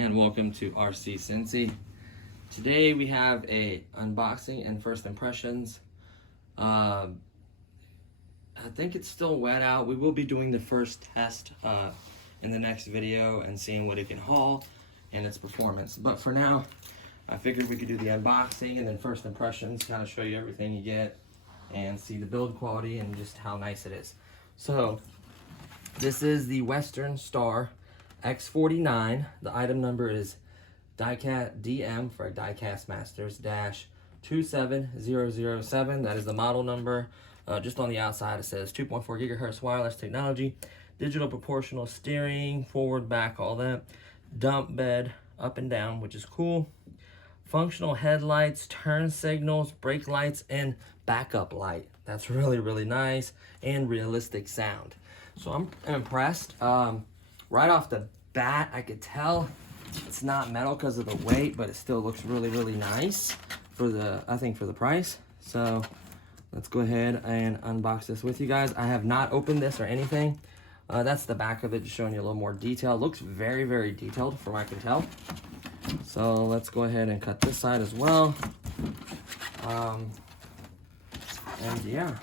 and welcome to RC Cincy. Today we have a unboxing and first impressions. I think it's still wet out. We will be doing the first test in the next video and seeing what it can haul and its performance. But for now, I figured we could do the unboxing and then first impressions, kind of show you everything you get and see the build quality and just how nice it is. So this is the Western Star X49. The item number is diecast DM for Diecast Masters dash 27007. That is the model number. Just on the outside it says 2.4 gigahertz wireless technology, digital proportional steering, forward, back, all that. Dump bed, up and down, which is cool. Functional headlights, turn signals, brake lights, and backup light. That's really nice, and realistic sound. So I'm impressed. Right off the bat, I could tell it's not metal because of the weight, but it still looks really nice for the, I think, for the price. So let's go ahead and unbox this with you guys. I have not opened this or anything. That's the back of it, just showing you a little more detail. It looks very detailed from what I can tell. So let's go ahead and cut this side as well. And yeah,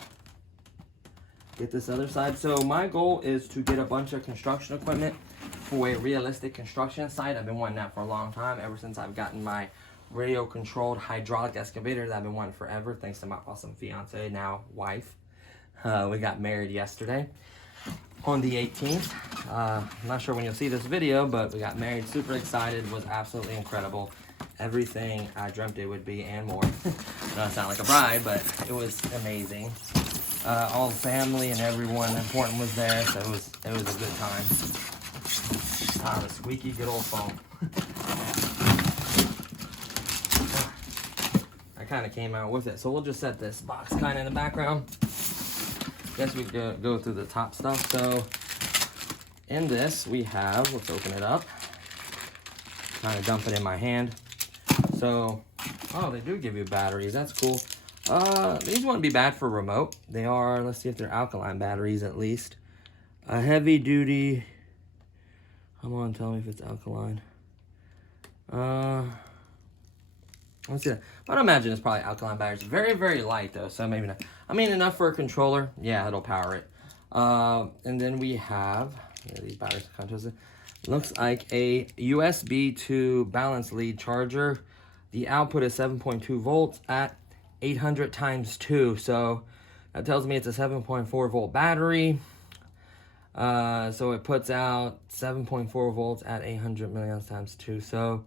get this other side. So my goal is to get a bunch of construction equipment for a realistic construction site. I've been wanting that for a long time, ever since I've gotten my radio controlled hydraulic excavator that I've been wanting forever, thanks to my awesome fiance, now wife. We got married yesterday on the 18th. I'm not sure when you'll see this video, but we got married, super excited, was absolutely incredible. Everything I dreamt it would be and more. Not sound like a bride, but it was amazing. All the family and everyone important was there, so it was a good time. The squeaky good old phone. I kind of came out with it, so we'll just set this box kind of in the background. Guess we could go through the top stuff. So in this we have, let's open it up. Kind of dump it in my hand. So, oh, they do give you batteries. That's cool. These wouldn't be bad for remote. They are, let's see if they're alkaline batteries at least. A heavy duty, come on, tell me if it's alkaline. Let's see. But I imagine it's probably alkaline batteries. Very light though, so maybe not. I mean, enough for a controller. Yeah, it'll power it. And then we have, yeah, these batteries are kind of twisted. Looks like a USB to balance lead charger. The output is 7.2 volts at 800 times 2. So that tells me it's a 7.4 volt battery. So it puts out 7.4 volts at 800 milliamps times 2. So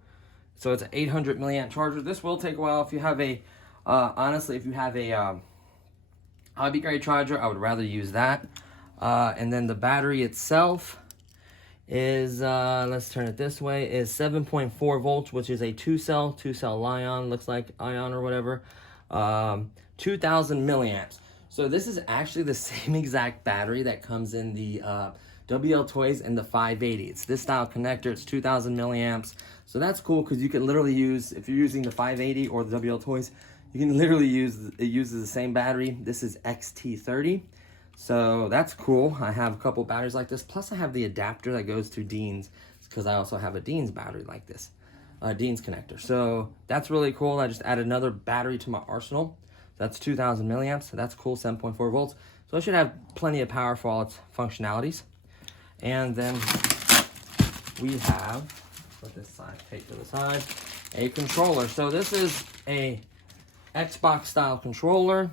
it's an 800 milliamp charger. This will take a while. If you have a, honestly, if you have a hobby grade charger, I would rather use that. And then the battery itself is, let's turn it this way, is 7.4 volts, which is a two cell Li-ion, looks like ion or whatever, 2000 milliamps. So this is actually the same exact battery that comes in the WL Toys and the 580. It's this style connector. It's 2000 milliamps. So that's cool because you can literally use, if you're using the 580 or the WL Toys, you can literally use, it uses the same battery. This is XT30. So that's cool. I have a couple batteries like this. Plus I have the adapter that goes to Dean's because I also have a Dean's battery like this, Dean's connector. So that's really cool. I just added another battery to my arsenal. That's 2000 milliamps. So that's cool, 7.4 volts. So it should have plenty of power for all its functionalities. And then we have, put this side, take to the side, a controller. So this is a Xbox style controller.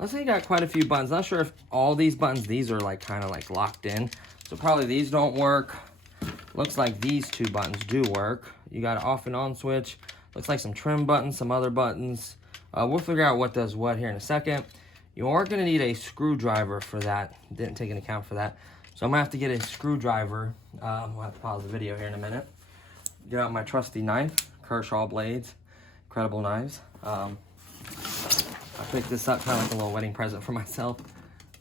Let's say you got quite a few buttons. Not sure if all these buttons, these are like kind of like locked in. So probably these don't work. Looks like these two buttons do work. You got an off and on switch. Looks like some trim buttons, some other buttons. We'll figure out what does what here in a second. You are going to need a screwdriver for that. Didn't take into account for that. So I'm going to have to get a screwdriver. We'll have to pause the video here in a minute. Get out my trusty knife. Kershaw blades. Incredible knives. I picked this up kind of like a little wedding present for myself.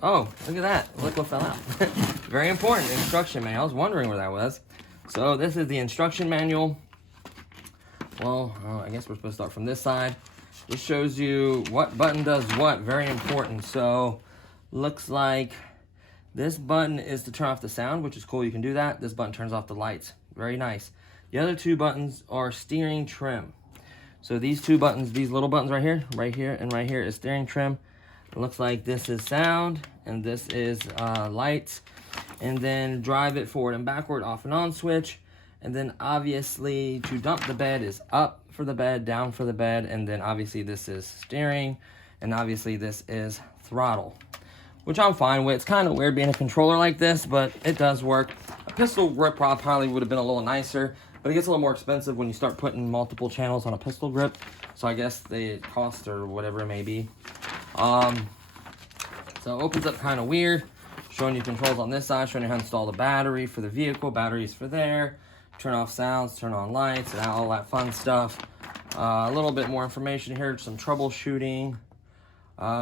Oh, look at that. Look what fell out. Very important. Instruction manual. I was wondering where that was. So this is the instruction manual. Well, I guess we're supposed to start from this side. This shows you what button does what. Very important. So looks like this button is to turn off the sound, which is cool. You can do that. This button turns off the lights. Very nice. The other two buttons are steering trim. So these two buttons, these little buttons right here, and right here is steering trim. It looks like this is sound, and this is lights. And then drive it forward and backward, off and on switch. And then obviously to dump the bed is up for the bed, down for the bed. And then obviously this is steering. And obviously this is throttle, which I'm fine with. It's kind of weird being a controller like this, but it does work. A pistol grip probably would have been a little nicer, but it gets a little more expensive when you start putting multiple channels on a pistol grip. So I guess the cost or whatever it may be. So it opens up kind of weird, showing you controls on this side, showing you how to install the battery for the vehicle, batteries for there, turn off sounds, turn on lights, and all that fun stuff. A little bit more information here, some troubleshooting.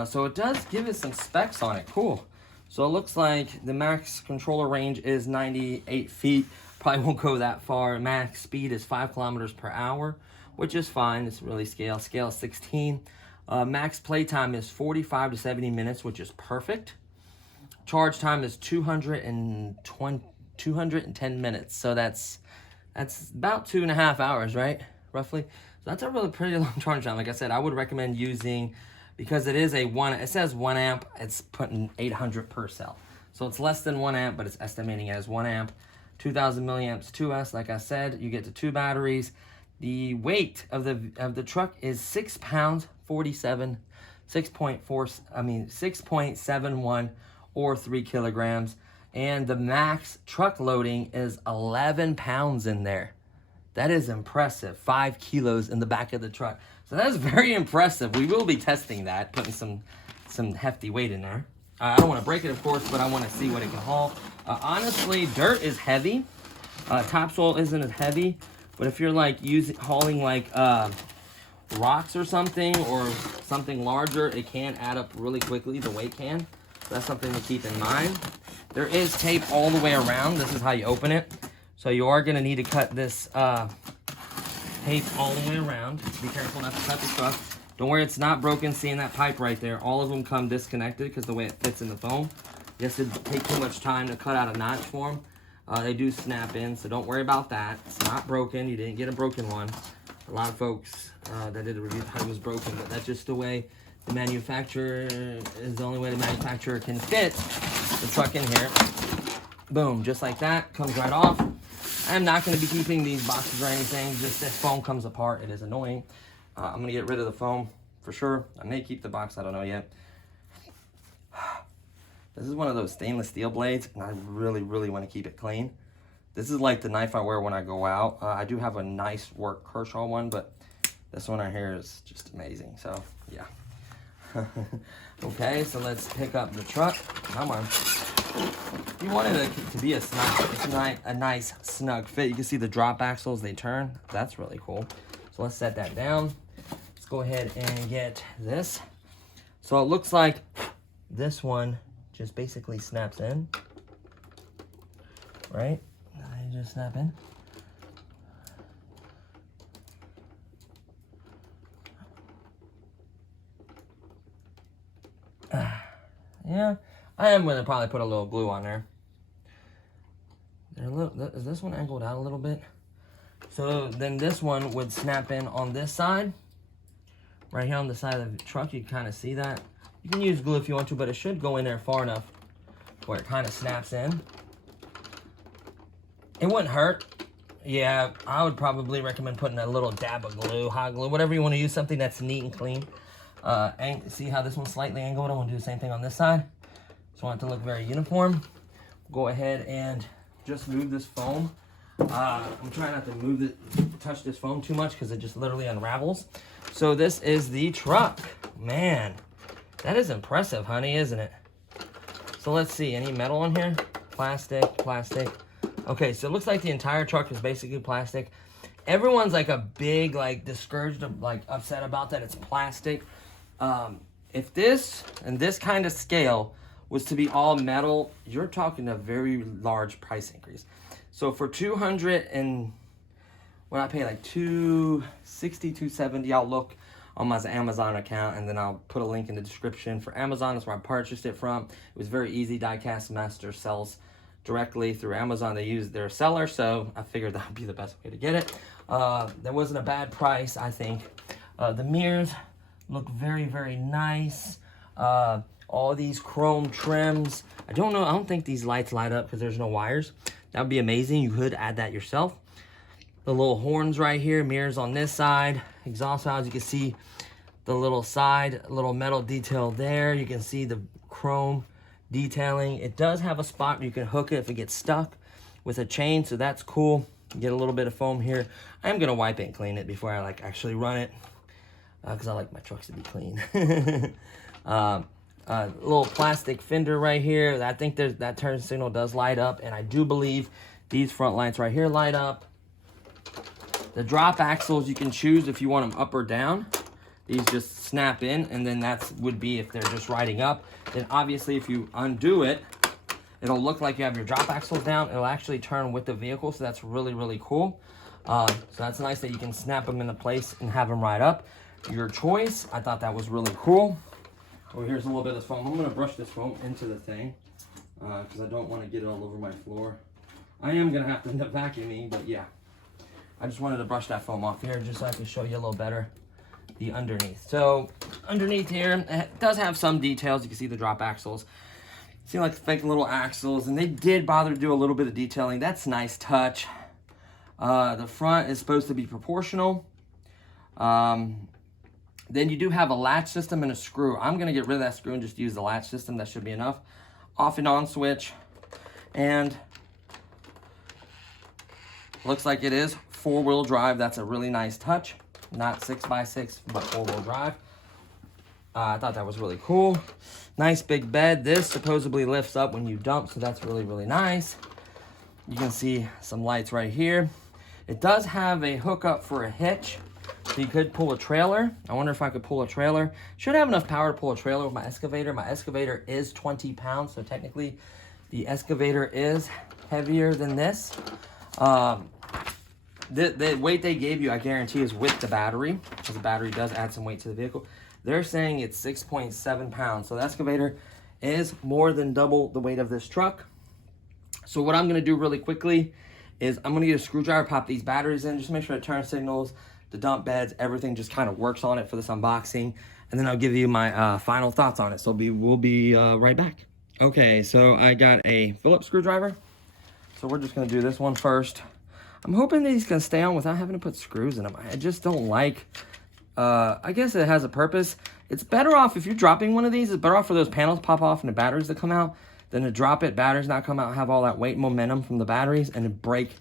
So it does give us some specs on it. Cool. So it looks like the max controller range is 98 feet. Probably won't go that far. Max speed is 5 kilometers per hour, which is fine. It's really scale. Scale is 16. Max playtime is 45 to 70 minutes, which is perfect. Charge time is 210 minutes. So that's about 2.5 hours, right? Roughly. So that's a really pretty long charge time. Like I said, I would recommend using, because it is it says 1 amp, it's putting 800 per cell. So it's less than 1 amp, but it's estimating it as 1 amp. 2000 milliamps 2S, like I said, you get the 2 batteries. The weight of the truck is 6 pounds 47, 6.71 or 3 kilograms. And the max truck loading is 11 pounds in there. That is impressive. 5 kilos in the back of the truck. So that is very impressive. We will be testing that, putting some hefty weight in there. I don't want to break it, of course, but I want to see what it can haul. Honestly, dirt is heavy. Topsoil isn't as heavy, but if you're like hauling like rocks or something larger, it can add up really quickly. The weight can. So that's something to keep in mind. There is tape all the way around. This is how you open it. So you are going to need to cut this tape all the way around. Be careful not to cut the truck. Don't worry, it's not broken. Seeing that pipe right there, all of them come disconnected because the way it fits in the foam. Just to take too much time to cut out a notch for them. They do snap in, so don't worry about that. It's not broken. You didn't get a broken one. A lot of folks that did a review thought it was broken, but that's just the way the manufacturer is. The only way the manufacturer can fit the truck in here. Boom, just like that, comes right off. I am not going to be keeping these boxes or anything. Just this foam comes apart. It is annoying. I'm going to get rid of the foam for sure. I may keep the box. I don't know yet. This is one of those stainless steel blades, and I really, really want to keep it clean. This is like the knife I wear when I go out. I do have a nice work Kershaw one, but this one right here is just amazing. So, yeah. Okay, so let's pick up the truck. Come on. You wanted it to be a nice snug fit. You can see the drop axles, they turn. That's really cool. So let's set that down. Let's go ahead and get this. So it looks like this one just basically snaps in, right? They just snap in. Yeah, I am going to probably put a little glue on there. Is this one angled out a little bit? So then this one would snap in on this side. Right here on the side of the truck, you can kind of see that. You can use glue if you want to, but it should go in there far enough where it kind of snaps in. It wouldn't hurt. Yeah, I would probably recommend putting a little dab of glue, hot glue, whatever you want to use, something that's neat and clean. And see how this one's slightly angled? I want to do the same thing on this side. Just want it to look very uniform. Go ahead and just move this foam. I'm trying not to touch this foam too much because it just literally unravels. So this is the truck. Man, that is impressive, honey, isn't it? So let's see, any metal on here? Plastic, plastic. Okay, so it looks like the entire truck is basically plastic. Everyone's like a big, like discouraged, like upset about that it's plastic. If this and this kind of scale was to be all metal, you're talking a very large price increase. So for 200 and what I pay, like 260, 270, I'll look on my Amazon account and then I'll put a link in the description for Amazon. That's where I purchased it from. It was very easy. Diecast Master sells directly through Amazon. They use their seller, so I figured that would be the best way to get it. There wasn't a bad price, I think. The mirrors look very, very nice. All these chrome trims. I don't think these lights light up because there's no wires. That would be amazing. You could add that yourself. The little horns right here, mirrors on this side, exhaust valves. You can see the little side, little metal detail there. You can see the chrome detailing. It does have a spot where you can hook it if it gets stuck with a chain, so that's cool. You get a little bit of foam here. I'm gonna wipe it and clean it before I like actually run it, because I like my trucks to be clean. Little plastic fender right here. I think that turn signal does light up, and I do believe these front lights right here light up. The drop axles, you can choose if you want them up or down. These just snap in, and then that would be if they're just riding up. Then obviously if you undo it, it'll look like you have your drop axles down. It'll actually turn with the vehicle, so that's really, really cool. So that's nice that you can snap them into place and have them ride up. Your choice. I thought that was really cool. Oh, here's a little bit of foam. I'm gonna brush this foam into the thing because I don't want to get it all over my floor. I am gonna have to end up vacuuming, but yeah. I just wanted to brush that foam off here just so I can show you a little better the underneath. So underneath here, it does have some details. You can see the drop axles. See like fake little axles, and they did bother to do a little bit of detailing. That's nice touch. The front is supposed to be proportional. Then you do have a latch system and a screw. I'm gonna get rid of that screw and just use the latch system. That should be enough. Off and on switch. And looks like it is 4-wheel drive. That's a really nice touch. Not 6x6, but 4-wheel drive. I thought that was really cool. Nice big bed. This supposedly lifts up when you dump, so that's really, really nice. You can see some lights right here. It does have a hookup for a hitch, so you could pull a trailer. I wonder if I could pull a trailer. Should have enough power to pull a trailer with my excavator. My excavator is 20 pounds, so technically the excavator is heavier than this. The weight they gave you, I guarantee, is with the battery, because the battery does add some weight to the vehicle. They're saying it's 6.7 pounds, so the excavator is more than double the weight of this truck. So what I'm going to do really quickly is I'm going to get a screwdriver, pop these batteries in, just make sure the turn signals, the dump beds, everything just kind of works on it for this unboxing, and then I'll give you my final thoughts on it. So we'll be right back. Okay, so I got a Phillips screwdriver, so we're just going to do this one first. I'm hoping these can stay on without having to put screws in them. I just don't like, I guess it has a purpose. It's better off, if you're dropping one of these, it's better off for those panels pop off and the batteries to come out than to drop it, batteries not come out, have all that weight and momentum from the batteries, and to break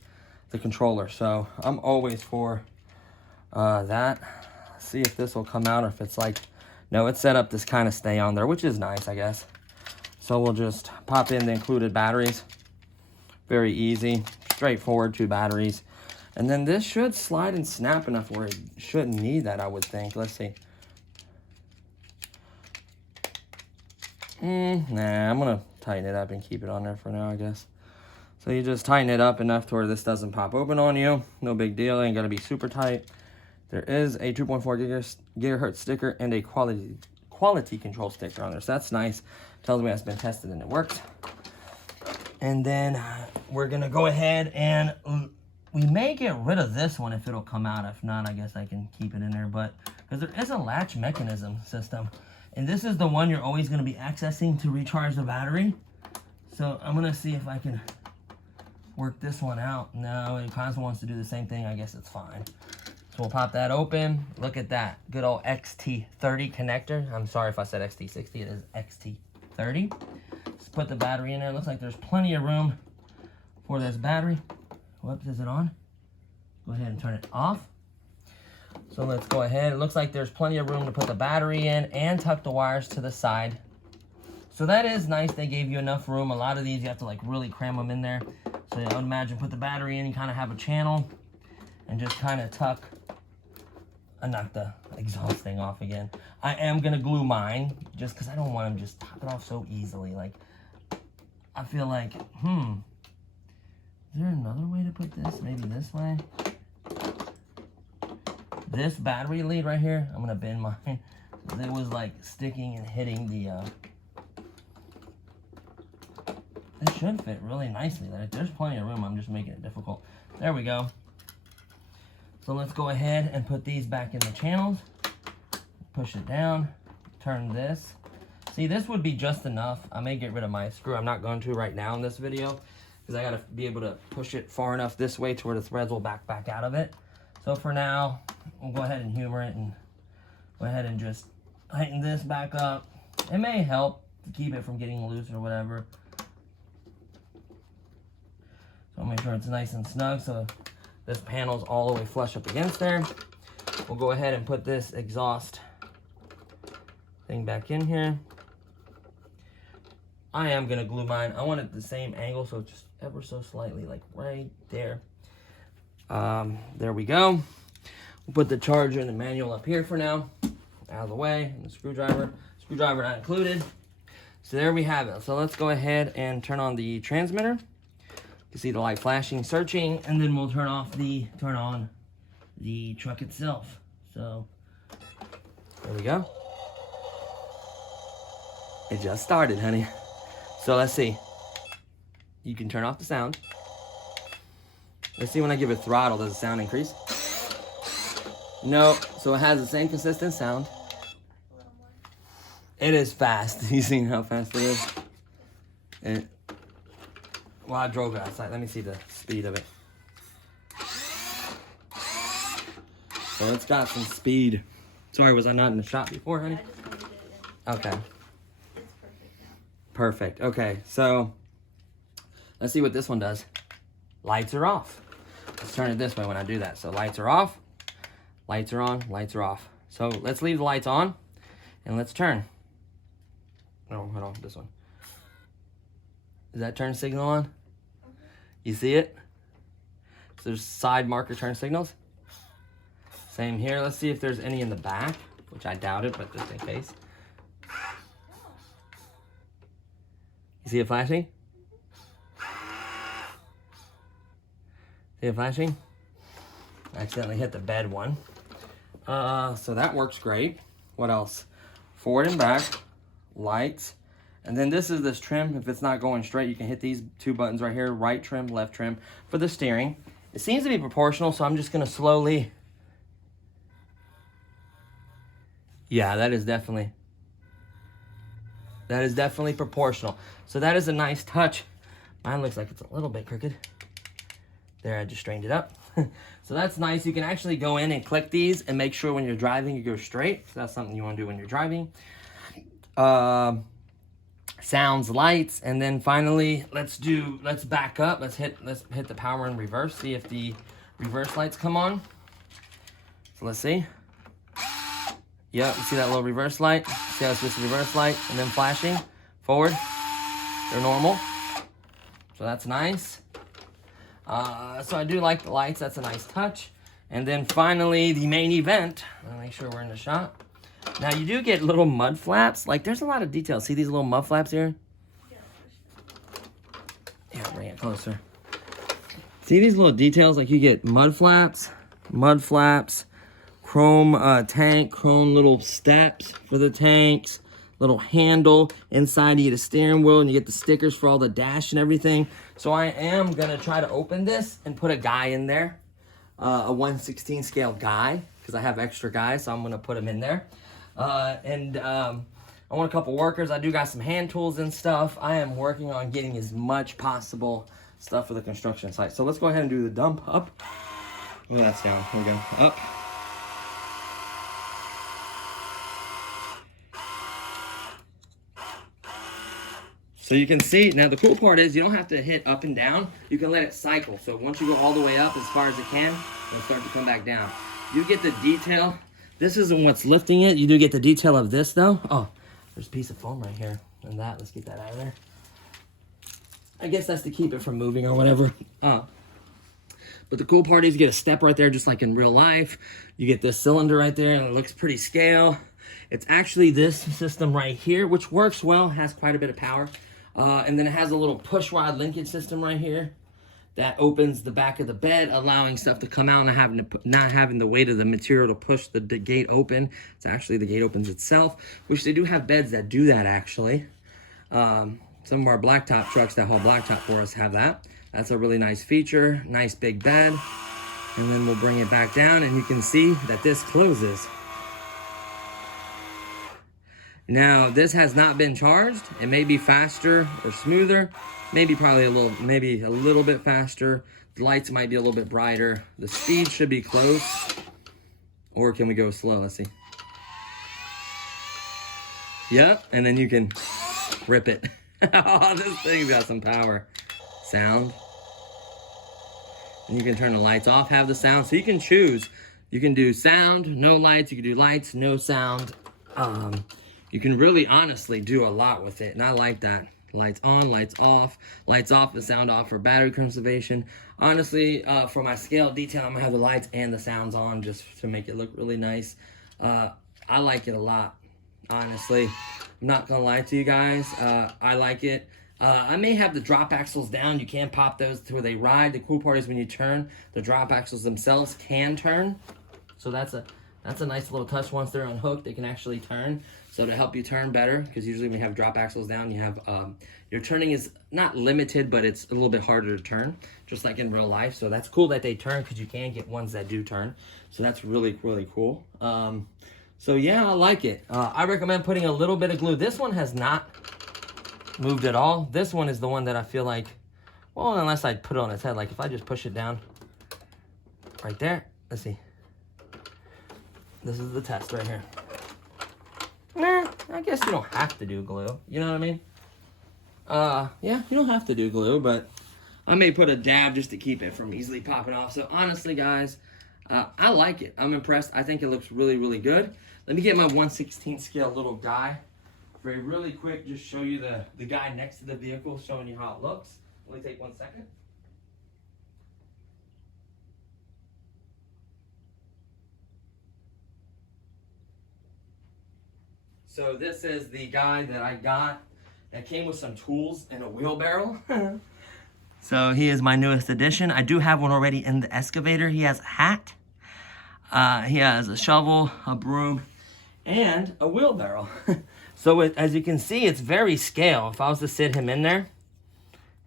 the controller. So I'm always for that. See if this will come out, or if it's like, no, it's set up to kind of stay on there, which is nice, I guess. So we'll just pop in the included batteries. Very easy. Straightforward, 2 batteries. And then this should slide and snap enough where it shouldn't need that, I would think. Let's see. Nah, I'm going to tighten it up and keep it on there for now, I guess. So you just tighten it up enough to where this doesn't pop open on you. No big deal. Ain't got to be super tight. There is a 2.4 gigahertz sticker and a quality control sticker on there. So that's nice. Tells me it's been tested and it works. And then we're going to go ahead and we may get rid of this one if it'll come out. If not, I guess I can keep it in there. But because there is a latch mechanism system. And this is the one you're always going to be accessing to recharge the battery. So I'm going to see if I can work this one out. No, it constantly wants to do the same thing. I guess it's fine. So we'll pop that open. Look at that. Good old XT30 connector. I'm sorry if I said XT60. It is XT30. Let's put the battery in there. Looks like there's plenty of room for this battery. Whoops, is it on? Go ahead and turn it off. So let's go ahead. It looks like there's plenty of room to put the battery in and tuck the wires to the side. So that is nice. They gave you enough room. A lot of these you have to like really cram them in there. So I would imagine put the battery in, you kind of have a channel and just kind of tuck. I knocked the exhaust thing off again. I am going to glue mine just because I don't want them just popping off so easily. Like, I feel like, is there another way to put this? Maybe this way? This battery lead right here, I'm going to bend mine. It was like sticking and hitting the This should fit really nicely. There's plenty of room. I'm just making it difficult. There we go. So let's go ahead and put these back in the channels. Push it down. Turn this. See, this would be just enough. I may get rid of my screw. I'm not going to right now in this video because I got to be able to push it far enough this way to where the threads will back out of it. So for now, we'll go ahead and humor it and go ahead and just tighten this back up. It may help to keep it from getting loose or whatever. So I'll make sure it's nice and snug so this panel's all the way flush up against there. We'll go ahead and put this exhaust thing back in here. I am gonna glue mine. I want it the same angle, so just ever so slightly, like right there. There we go. We'll put the charger and the manual up here for now, out of the way, and the screwdriver not included. So there we have it. So let's go ahead and turn on the transmitter. You can see the light flashing, searching, and then we'll turn on the truck itself. So there we go. It just started, honey. So let's see. You can turn off the sound. Let's see when I give it throttle, does the sound increase? No, so it has the same consistent sound. It is fast. You seen how fast it is? Well, I drove it outside. Let me see the speed of it. So it's got some speed. Sorry, was I not in the shop before, honey? Okay. Perfect. Okay, so let's see what this one does. Lights are off. Let's turn it this way when I do that. So lights are off, lights are on, lights are off. So let's leave the lights on and let's turn. No, hold on, this one. Is that turn signal on? You see it? So there's side marker turn signals. Same here. Let's see if there's any in the back, which I doubt it, but just in case. You see it flashing? See it flashing? I accidentally hit the bed one. So that works great. What else? Forward and back, lights. And then this is this trim. If it's not going straight, you can hit these two buttons right here, right trim, left trim, for the steering. It seems to be proportional, so I'm just gonna slowly. Yeah, that is definitely proportional. So that is a nice touch. Mine looks like it's a little bit crooked. There, I just straightened it up. So that's nice. You can actually go in and click these and make sure when you're driving, you go straight. So that's something you wanna do when you're driving. Sounds, lights, and then finally, let's back up. Let's hit the power in reverse, see if the reverse lights come on. So let's see. Yep, you see that little reverse light? See how it's just a reverse light and then flashing forward? They're normal. So that's nice. So I do like the lights. That's a nice touch. And then finally, the main event. Let me make sure we're in the shot. Now you do get little mud flaps. Like there's a lot of details. See these little mud flaps here? Yeah, bring it closer. See these little details? Like you get mud flaps, chrome tank, chrome little steps for the tanks, little handle. Inside you get a steering wheel and you get the stickers for all the dash and everything. So I am gonna try to open this and put a guy in there, a 1/16 scale guy, because I have extra guys, so I'm gonna put them in there. I want a couple workers. I do got some hand tools and stuff. I am working on getting as much possible stuff for the construction site. So let's go ahead and do the dump up. Oh, that's down. Here we go. Up. So you can see, now the cool part is you don't have to hit up and down. You can let it cycle. So once you go all the way up as far as it can, it'll start to come back down. You get the detail. This isn't what's lifting it. You do get the detail of this though. Oh, there's a piece of foam right here. And that, let's get that out of there. I guess that's to keep it from moving or whatever. But the cool part is you get a step right there just like in real life. You get this cylinder right there and it looks pretty scale. It's actually this system right here, which works well, has quite a bit of power. And then it has a little push rod linkage system right here that opens the back of the bed, allowing stuff to come out and not having the weight of the material to push the gate open. It's actually the gate opens itself, which they do have beds that do that actually. Some of our blacktop trucks that haul blacktop for us have that. That's a really nice feature, nice big bed. And then we'll bring it back down and you can see that this closes. Now, this has not been charged. It may be faster or smoother. Maybe a little bit faster. The lights might be a little bit brighter. The speed should be close. Or can we go slow? Let's see. Yep, and then you can rip it. Oh, this thing's got some power. Sound. And you can turn the lights off, have the sound. So you can choose. You can do sound, no lights. You can do lights, no sound. You can really honestly do a lot with it. And I like that. Lights on, lights off. Lights off, the sound off for battery conservation. Honestly, for my scale detail, I'm going to have the lights and the sounds on just to make it look really nice. I like it a lot, honestly. I'm not going to lie to you guys. I like it. I may have the drop axles down. You can pop those to where they ride. The cool part is when you turn, the drop axles themselves can turn. So that's a nice little touch. Once they're unhooked, they can actually turn. So to help you turn better, because usually when you have drop axles down, you have your turning is not limited, but it's a little bit harder to turn, just like in real life. So that's cool that they turn, because you can get ones that do turn. So that's really, really cool. So yeah, I like it. I recommend putting a little bit of glue. This one has not moved at all. This one is the one that I feel like, well, unless I put it on its head, like if I just push it down right there, let's see. This is the test right here. Nah, I guess you don't have to do glue. You know what I mean? Yeah, you don't have to do glue, but I may put a dab just to keep it from easily popping off. So honestly, guys, I like it. I'm impressed. I think it looks really, really good. Let me get my 1/16 scale little guy. Very really quick, just show you the guy next to the vehicle, showing you how it looks. Only take 1 second. So this is the guy that I got that came with some tools and a wheelbarrow. So he is my newest addition. I do have one already in the excavator. He has a hat. He has a shovel, a broom, and a wheelbarrow. So as you can see, it's very scale. If I was to sit him in there,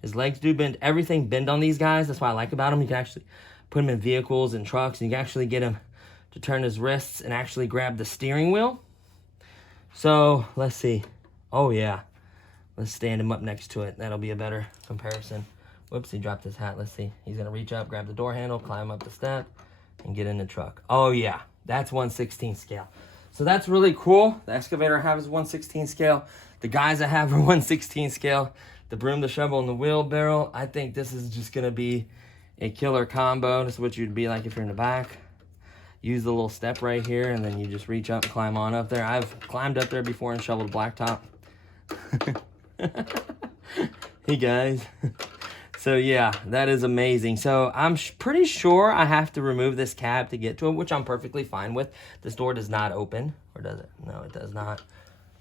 his legs do bend. Everything bend on these guys. That's what I like about them. You can actually put him in vehicles and trucks, and you can actually get him to turn his wrists and actually grab the steering wheel. So let's see. Oh yeah, let's stand him up next to it. That'll be a better comparison. Whoops, he dropped his hat. Let's see. He's gonna reach up, grab the door handle, climb up the step, and get in the truck. Oh yeah, that's 1/16 scale. So that's really cool. The excavator I have is 1/16 scale. The guys I have are 1/16 scale. The broom, the shovel, and the wheelbarrow. I think this is just gonna be a killer combo. This is what you'd be like if you're in the back. Use the little step right here, and then you just reach up and climb on up there. I've climbed up there before and shoveled blacktop. Hey guys. So yeah, that is amazing. So I'm pretty sure I have to remove this cab to get to it, which I'm perfectly fine with. This door does not open, or does it? No, it does not.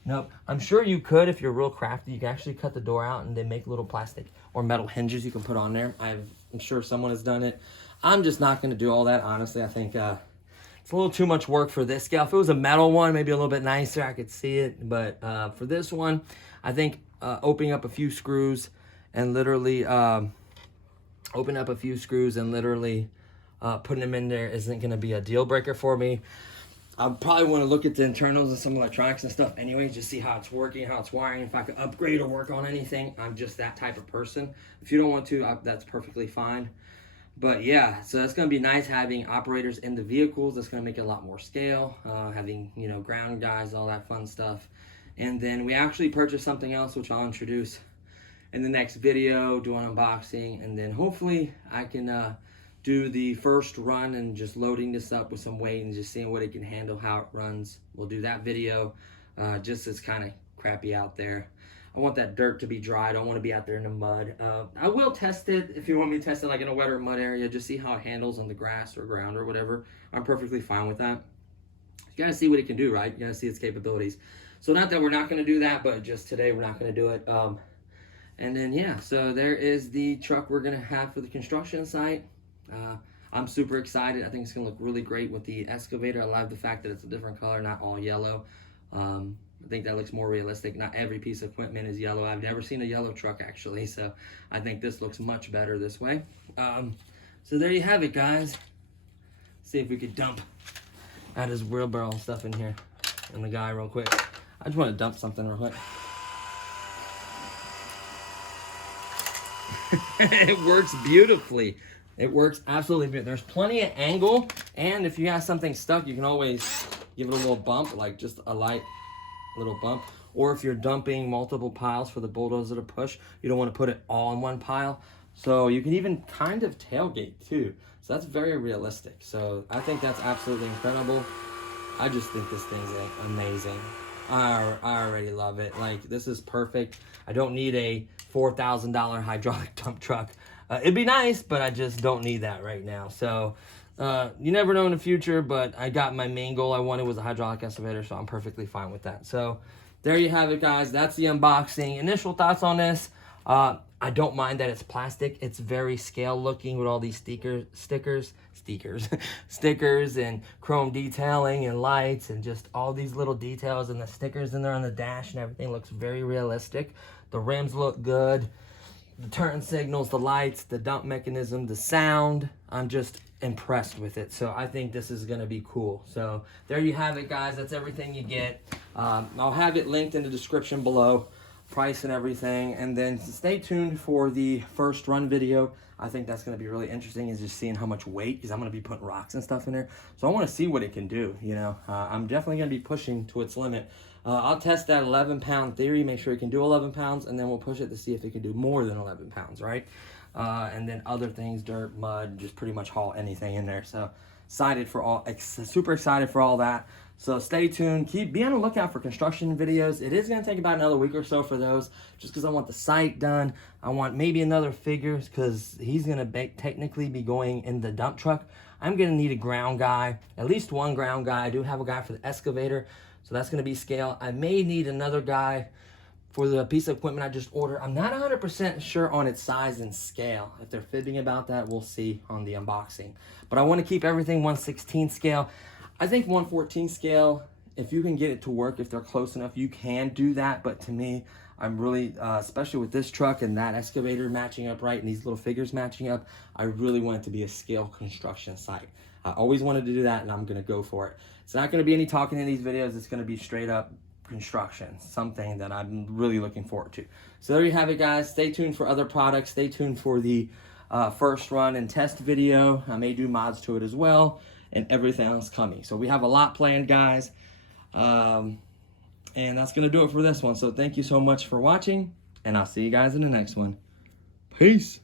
Nope. I'm sure you could, if you're real crafty, you can actually cut the door out and then make little plastic or metal hinges you can put on there. I'm sure someone has done it. I'm just not going to do all that, honestly. I think it's a little too much work for this scale. If it was a metal one, maybe a little bit nicer, I could see it. But for this one, I think opening up a few screws and literally putting them in there isn't going to be a deal breaker for me. I probably want to look at the internals and some electronics and stuff anyway, just see how it's working, how it's wiring, if I could upgrade or work on anything. I'm just that type of person. If you don't want to, that's perfectly fine. But yeah, so that's going to be nice having operators in the vehicles. That's going to make it a lot more scale, having, you know, ground guys, all that fun stuff. And then we actually purchased something else, which I'll introduce in the next video, do an unboxing, and then hopefully I can do the first run and just loading this up with some weight and just seeing what it can handle, how it runs. We'll do that video, just it's kind of crappy out there. I want that dirt to be dry. I don't want to be out there in the mud. I will test it if you want me to test it like in a wetter mud area, just see how it handles on the grass or ground or whatever. I'm perfectly fine with that. You gotta see what it can do, right? You gotta see its capabilities. So not that we're not gonna do that, but just today we're not gonna do it. And then yeah, so there is the truck we're gonna have for the construction site. I'm super excited. I think it's gonna look really great with the excavator. I love the fact that it's a different color, not all yellow. I think that looks more realistic. Not every piece of equipment is yellow. I've never seen a yellow truck actually, so I think this looks much better this way. So there you have it, guys. See if we could dump add his wheelbarrow and stuff in here and the guy real quick. I just want to dump something real quick. It works beautifully. It works absolutely beautiful. There's plenty of angle, and if you have something stuck, you can always give it a little bump, like just a light little bump. Or if you're dumping multiple piles for the bulldozer to push, you don't want to put it all in one pile. So you can even kind of tailgate too. So that's very realistic. So I think that's absolutely incredible. I just think this thing's amazing. I already love it. Like, this is perfect. I don't need a $4,000 hydraulic dump truck. It'd be nice, but I just don't need that right now. So you never know in the future, but I got my main goal I wanted was a hydraulic excavator, so I'm perfectly fine with that. So there you have it, guys. That's the unboxing. Initial thoughts on this. I don't mind that it's plastic. It's very scale looking with all these stickers and chrome detailing and lights and just all these little details, and the stickers in there on the dash and everything looks very realistic. The rims look good. The turn signals, the lights, the dump mechanism, the sound. I'm just impressed with it. So I think this is going to be cool. So there you have it, guys. That's everything you get. I'll have it linked in the description below, price and everything, and then stay tuned for the first run video. I think that's going to be really interesting, is just seeing how much weight, because I'm going to be putting rocks and stuff in there. So I want to see what it can do, you know. I'm definitely going to be pushing to its limit. I'll test that 11-pound theory, make sure it can do 11 pounds, and then we'll push it to see if it can do more than 11 pounds, right? And then other things, dirt, mud, just pretty much haul anything in there. So excited for all, super excited for all that. So stay tuned. Be on the lookout for construction videos. It is going to take about another week or so for those, just because I want the site done. I want maybe another figure, because he's going to technically be going in the dump truck. I'm going to need a ground guy, at least one ground guy. I do have a guy for the excavator, so that's going to be scale. I may need another guy for the piece of equipment I just ordered. I'm not 100% sure on its size and scale. If they're fibbing about that, we'll see on the unboxing. But I want to keep everything 1/16 scale. I think 1/14 scale, if you can get it to work, if they're close enough, you can do that. But to me, I'm really, especially with this truck and that excavator matching up right and these little figures matching up, I really want it to be a scale construction site. I always wanted to do that, and I'm going to go for it. It's not going to be any talking in these videos. It's going to be straight up construction, something that I'm really looking forward to. So there you have it, guys. Stay tuned for other products. Stay tuned for the first run and test video. I may do mods to it as well, and everything else coming. So we have a lot planned, guys. And that's going to do it for this one. So thank you so much for watching, and I'll see you guys in the next one. Peace.